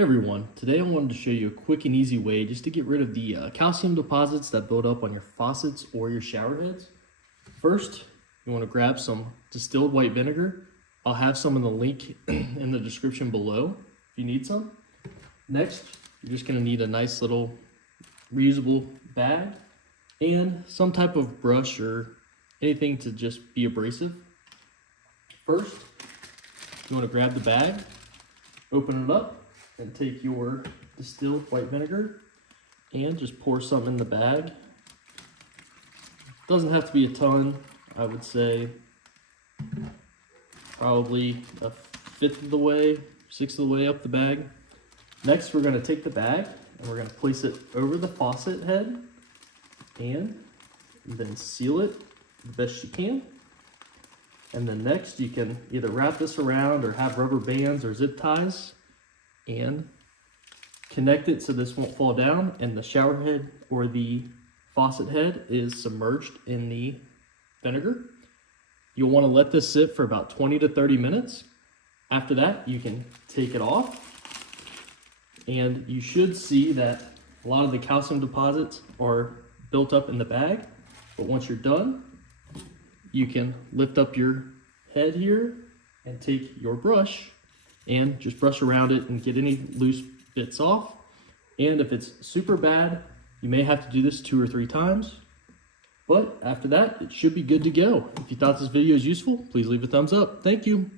Hey everyone, today I wanted to show you a quick and easy way just to get rid of the calcium deposits that build up on your faucets or your shower heads. First, you want to grab some distilled white vinegar. I'll have some in the link in the description below if you need some. Next, you're just going to need a nice little reusable bag and some type of brush or anything to just be abrasive. First, you want to grab the bag, open it up, and take your distilled white vinegar and just pour some in the bag. Doesn't have to be a ton. I would say probably a fifth of the way, sixth of the way up the bag. Next, we're going to take the bag and we're going to place it over the faucet head and then seal it the best you can. And then next, you can either wrap this around or have rubber bands or zip ties and connect it so this won't fall down and the shower head or the faucet head is submerged in the vinegar. You'll want to let this sit for about 20 to 30 minutes. After that, you can take it off and you should see that a lot of the calcium deposits are built up in the bag. But once you're done, you can lift up your head here and take your brush and just brush around it and get any loose bits off. And if it's super bad, you may have to do this 2 or 3 times. But after that, it should be good to go. If you thought this video was useful, please leave a thumbs up. Thank you.